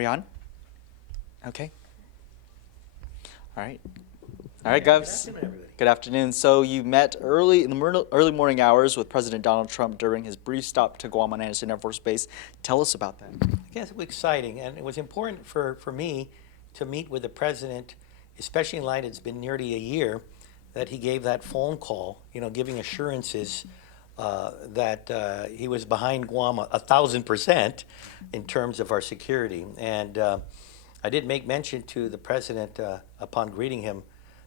we on? Okay. All right. All right, Govs. Good afternoon, everybody. Good afternoon. So you met early in the early morning hours with President Donald Trump during his brief stop to Guam on Andersen Air Force Base. Tell us about that. I guess it was exciting, and it was important for me to meet with the president, especially in light it's been nearly a year that he gave that phone call, giving assurances that he was behind Guam 1,000% in terms of our security. And I did make mention to the president upon greeting him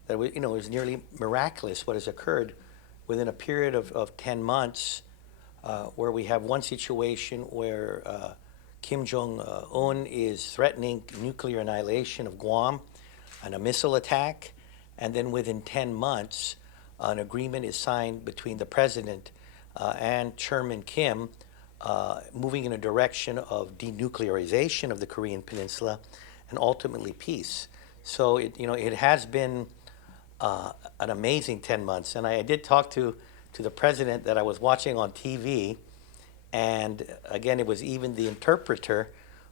that it was nearly miraculous what has occurred within a period of 10 months, where we have one situation where Kim Jong-un is threatening nuclear annihilation of Guam and a missile attack, and then within 10 months, an agreement is signed between the president and Chairman Kim, moving in a direction of denuclearization of the Korean Peninsula and ultimately peace. So it has been an amazing 10 months. And I did talk to the president that I was watching on TV. And again, it was even the interpreter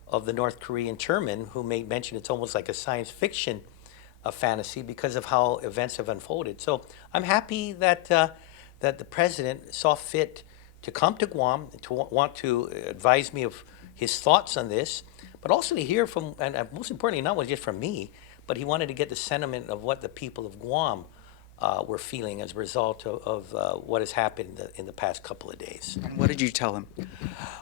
of the North Korean chairman who made mention it's almost like a science fiction fantasy because of how events have unfolded. So I'm happy that the president saw fit to come to Guam, to want to advise me of his thoughts on this, but also to hear from, and most importantly, not just from me, but he wanted to get the sentiment of what the people of Guam were feeling as a result of what has happened in the past couple of days. And what did you tell him?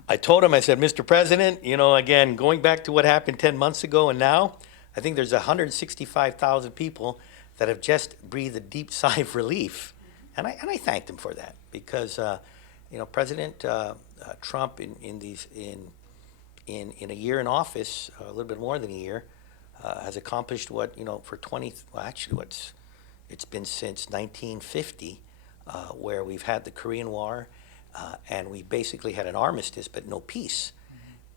I told him, I said, Mr. President, again, going back to what happened 10 months ago and now, I think there's 165,000 people that have just breathed a deep sigh of relief. And I thanked him for that because, President Trump in a year in office, a little bit more than a year, has accomplished what, for 20, well, actually it's been since 1950, where we've had the Korean War, and we basically had an armistice, but no peace.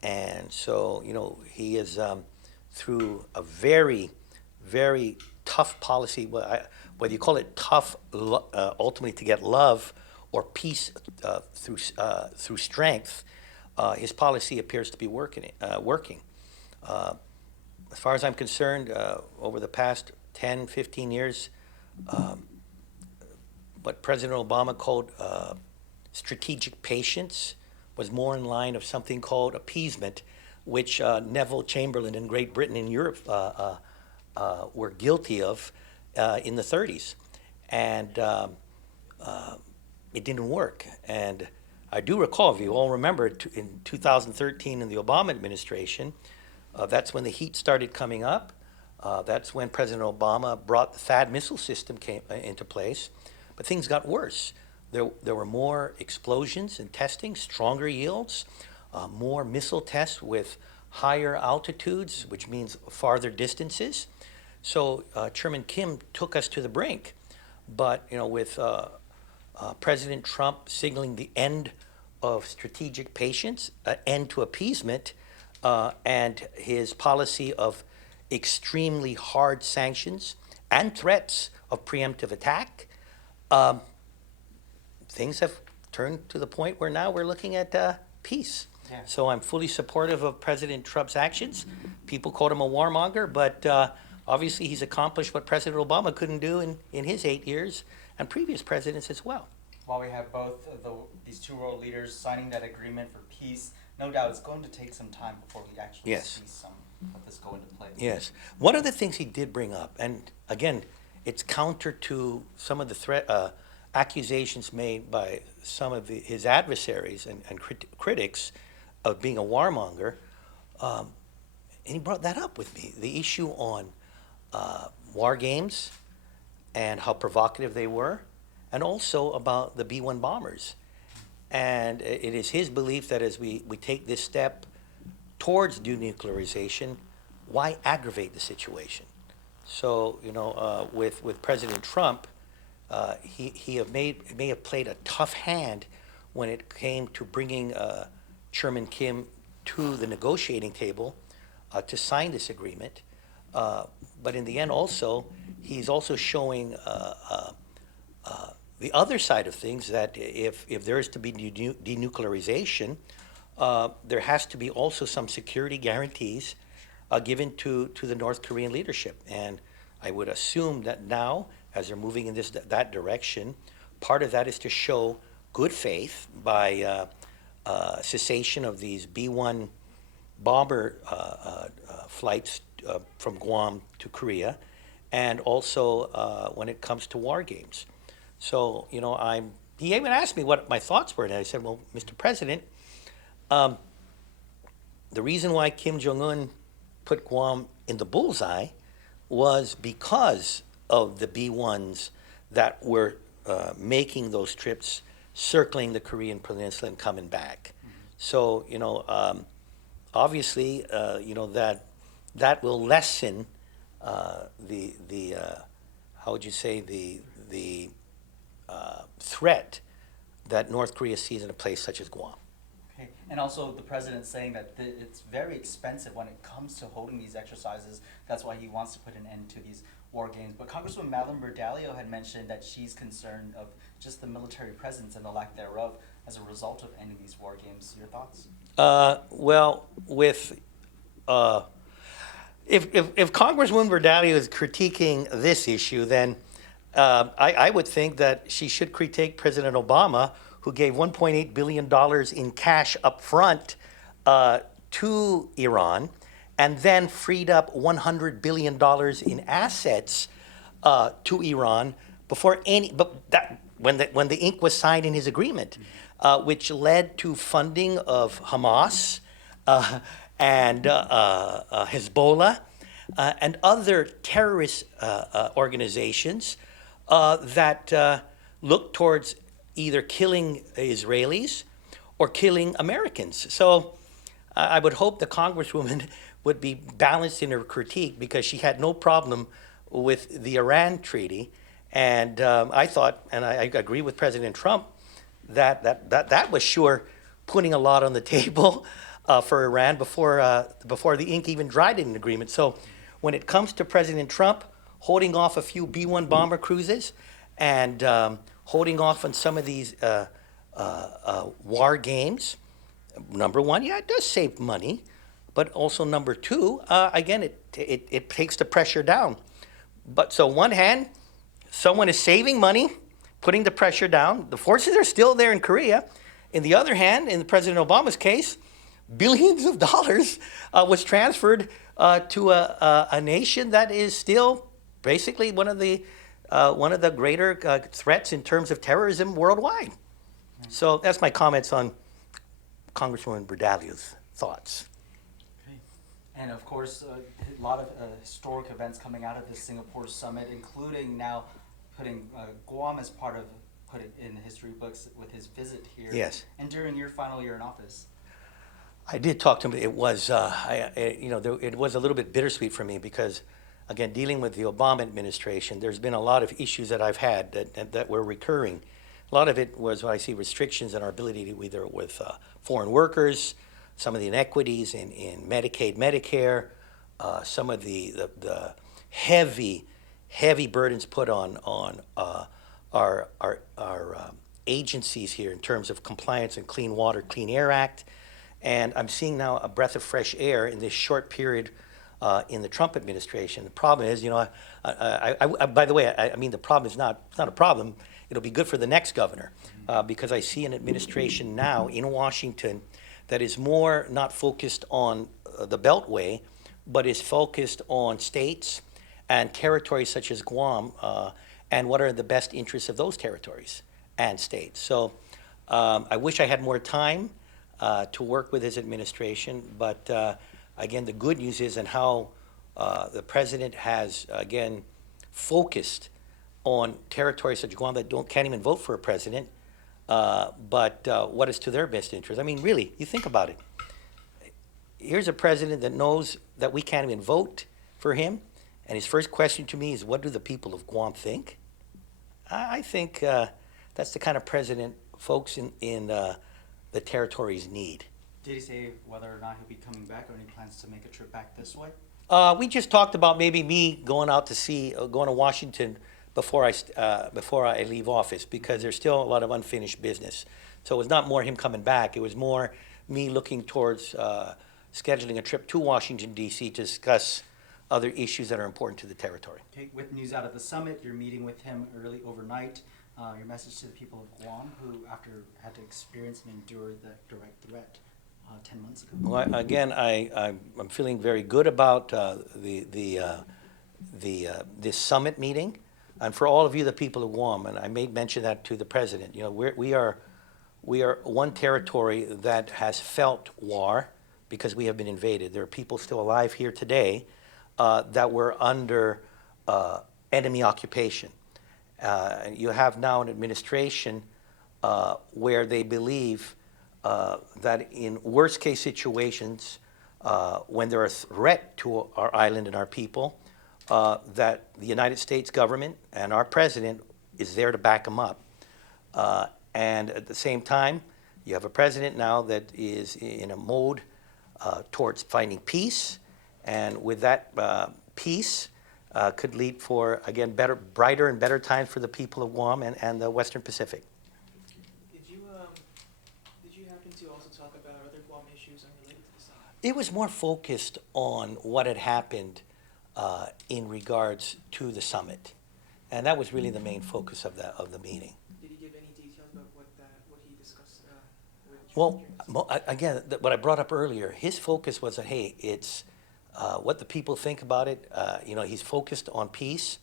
And so, he is, through a very, very tough policy, whether you call it tough, ultimately to get love or peace through strength, his policy appears to be working. As far as I'm concerned, over the past 10, 15 years, what President Obama called strategic patience was more in line of something called appeasement, which Neville Chamberlain in Great Britain and Europe were guilty of in the 30s. And it didn't work. And I do recall, if you all remember, in 2013 in the Obama administration, that's when the heat started coming up. That's when President Obama brought the THAAD missile system into place. But things got worse. There were more explosions and testing, stronger yields, more missile tests with higher altitudes, which means farther distances. So Chairman Kim took us to the brink. But with President Trump signaling the end of strategic patience, end to appeasement, and his policy of extremely hard sanctions and threats of preemptive attack, things have turned to the point where now we're looking at peace. Yeah. So I'm fully supportive of President Trump's actions. People called him a warmonger, but obviously he's accomplished what President Obama couldn't do in his 8 years, and previous presidents as well. While we have both of these two world leaders signing that agreement for peace, no doubt it's going to take some time before we actually see some of this go into place. Yes. One of the things he did bring up, and again, it's counter to some of the accusations made by some of his adversaries and critics of being a warmonger, and he brought that up with me, the issue on war games and how provocative they were, and also about the B-1 bombers. And it is his belief that as we take this step towards denuclearization, why aggravate the situation? So, with President Trump, he may have played a tough hand when it came to bringing Chairman Kim to the negotiating table to sign this agreement. But in the end also, he's also showing the other side of things, that if there is to be denuclearization, there has to be also some security guarantees given to the North Korean leadership. And I would assume that now, as they're moving in that direction, part of that is to show good faith by cessation of these B-1 bomber flights from Guam to Korea, and also when it comes to war games. So, he even asked me what my thoughts were, and I said, well, Mr. President, the reason why Kim Jong-un put Guam in the bullseye was because of the B-1s that were making those trips, circling the Korean Peninsula and coming back. So, obviously, that will lessen the how would you say, the threat that North Korea sees in a place such as Guam. Okay. And also the president saying that it's very expensive when it comes to holding these exercises. That's why he wants to put an end to these war games. But Congresswoman Madeline Berdalio had mentioned that she's concerned of just the military presence and the lack thereof as a result of ending these war games. Your thoughts? Well, with if Congresswoman Berdalio is critiquing this issue, then I would think that she should critique President Obama, who gave $1.8 billion in cash up front to Iran, and then freed up $100 billion in assets to Iran when the ink was signed in his agreement, which led to funding of Hamas and Hezbollah and other terrorist organizations that look towards either killing Israelis or killing Americans. So I would hope the Congresswoman would be balanced in her critique, because she had no problem with the Iran treaty. And I thought, and I agree with President Trump, that was sure putting a lot on the table for Iran before the ink even dried in an agreement. So when it comes to President Trump holding off a few B-1 bomber cruises and holding off on some of these war games, number one, yeah, it does save money, but also number two, again, it takes the pressure down. But so one hand, someone is saving money, putting the pressure down. The forces are still there in Korea. In the other hand, in President Obama's case, billions of dollars was transferred to a nation that is still basically one of the greater threats in terms of terrorism worldwide. So that's my comments on Congresswoman Berdalio's thoughts. Okay. And of course, a lot of historic events coming out of this Singapore summit, including now putting Guam as part of, put it in the history books with his visit here. Yes. And during your final year in office. I did talk to him. It was, it was a little bit bittersweet for me because, again, dealing with the Obama administration, there's been a lot of issues that I've had that were recurring. A lot of it was what I see restrictions in our ability to either with foreign workers, some of the inequities in Medicaid, Medicare, some of the heavy burdens put on our agencies here in terms of compliance and Clean Water, Clean Air Act. And I'm seeing now a breath of fresh air in this short period in the Trump administration. The problem is, by the way, I mean, the problem is it's not a problem. It'll be good for the next governor because I see an administration now in Washington that is more not focused on the Beltway, but is focused on states and territories such as Guam and what are the best interests of those territories and states. So I wish I had more time to work with his administration, but again, the good news is in how the president has, again, focused on territories such as Guam that can't even vote for a president, but what is to their best interest. I mean, really, you think about it. Here's a president that knows that we can't even vote for him, and his first question to me is, what do the people of Guam think? I think that's the kind of president folks in the territories need. Did he say whether or not he'll be coming back or any plans to make a trip back this way? We just talked about maybe me going to Washington before I leave office because there's still a lot of unfinished business. So it was not more him coming back. It was more me looking towards scheduling a trip to Washington, D.C. to discuss other issues that are important to the territory. Okay, with news out of the summit, you're meeting with him early overnight. Your message to the people of Guam, who after had to experience and endure the direct threat 10 months ago. Well, again, I'm feeling very good about this summit meeting, and for all of you, the people of Guam, and I made mention that to the president. You know, we are one territory that has felt war because we have been invaded. There are people still alive here today that were under enemy occupation. You have now an administration where they believe that in worst case situations, when there are a threat to our island and our people, that the United States government and our president is there to back them up. And at the same time, you have a president now that is in a mode towards finding peace, and with that peace could lead for, again, brighter and better times for the people of Guam and the Western Pacific. Did you happen to also talk about other Guam issues unrelated to the summit? It was more focused on what had happened in regards to the summit, and that was really the main focus of the meeting. Did he give any details about what he discussed with Well, again, what I brought up earlier, his focus was that, hey, it's what the people think about it. You know, he's focused on peace,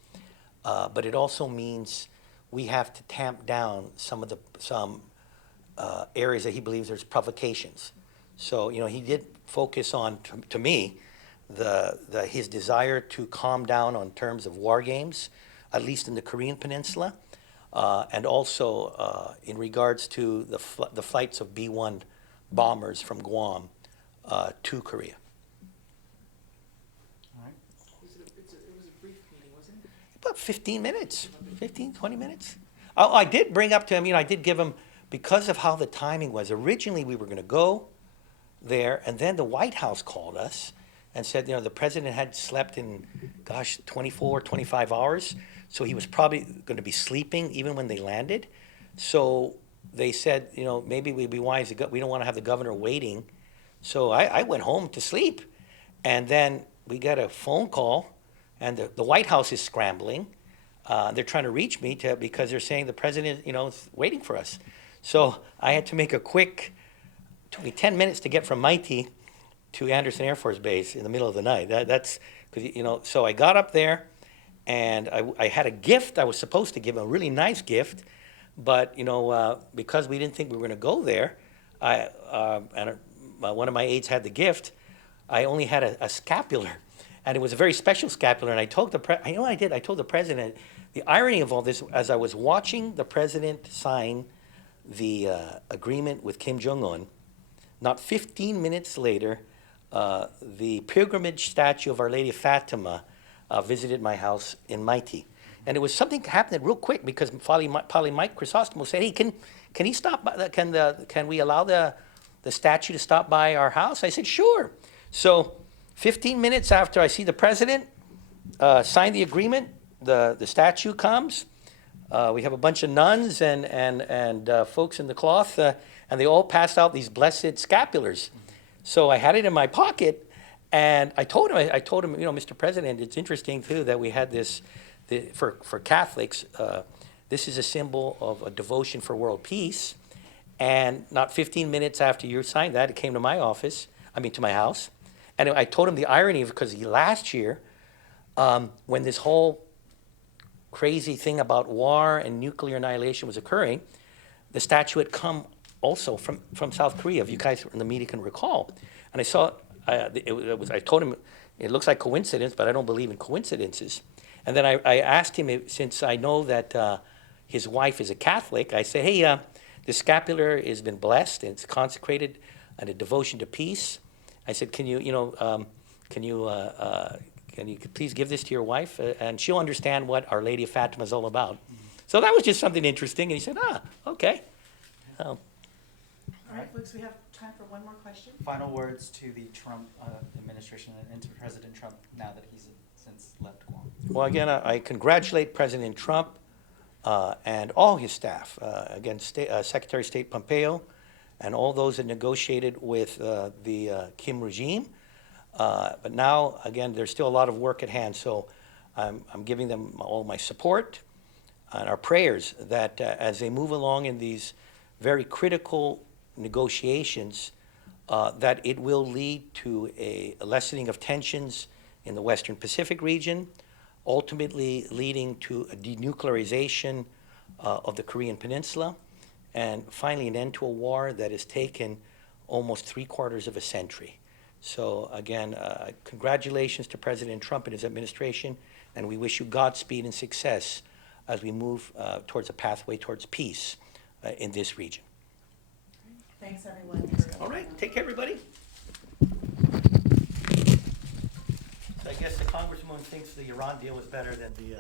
but it also means we have to tamp down some areas that he believes there's provocations. So, you know, he did focus on, to me, his desire to calm down on terms of war games, at least in the Korean Peninsula, and also in regards to the flights of B-1 bombers from Guam to Korea. All right. It was a brief meeting, wasn't it? About 15 minutes, 15, 20 minutes. I did bring up to him, you know, I did give him, because of how the timing was, originally we were going to go there, and then the White House called us and said, you know, the president had slept in, 24, 25 hours, so he was probably going to be sleeping even when they landed. So they said, you know, maybe we'd be wise, we don't want to have the governor waiting. So I went home to sleep, and then we got a phone call, and the White House is scrambling. They're trying to reach me because they're saying the president, you know, is waiting for us. So I had to make a quick, took me 10 minutes to get from Mighty to Andersen Air Force Base in the middle of the night. That's because, you know, so I got up there, and I had a gift I was supposed to give him, a really nice gift, but, you know, because we didn't think we were going to go there, one of my aides had the gift. I only had a scapular, and it was a very special scapular, and I told you know what I did? I told the president, the irony of all this, as I was watching the president sign the agreement with Kim Jong-un, not 15 minutes later, the pilgrimage statue of Our Lady of Fatima visited my house in Mighty. And it was something happened real quick because Poly Mike Chrysostomo said, hey, can he stop by, can we allow the statue to stop by our house? I said, sure. So 15 minutes after I see the president sign the agreement, the statue comes. We have a bunch of nuns and folks in the cloth, and they all passed out these blessed scapulars. So I had it in my pocket, and I told him, you know, Mr. President, it's interesting too that we had this for Catholics. This is a symbol of a devotion for world peace. And not 15 minutes after you signed that, it came to my to my house. And I told him the irony because last year, when this whole crazy thing about war and nuclear annihilation was occurring, the statue had come also from South Korea, if you guys in the media can recall. And I saw, I told him, it looks like coincidence, but I don't believe in coincidences. And then I asked him, since I know that his wife is a Catholic, I said, hey, the scapular has been blessed and it's consecrated and a devotion to peace. I said, can you please give this to your wife? And she'll understand what Our Lady of Fatima is all about. So that was just something interesting. And he said, okay. All right, folks, we have time for one more question. Final words to the Trump administration and to President Trump now that he's since left Guam. Well, again, I congratulate President Trump and all his staff. Again, Secretary of State Pompeo and all those that negotiated with the Kim regime. But now, again, there's still a lot of work at hand, so I'm giving them all my support and our prayers that as they move along in these very critical negotiations, that it will lead to a lessening of tensions in the Western Pacific region, ultimately leading to a denuclearization of the Korean Peninsula, and finally an end to a war that has taken almost 3/4 of a century. So again, congratulations to President Trump and his administration, and we wish you Godspeed and success as we move towards a pathway towards peace in this region. Thanks, everyone. All right, take care, everybody. So I guess the Congresswoman thinks the Iran deal was better than the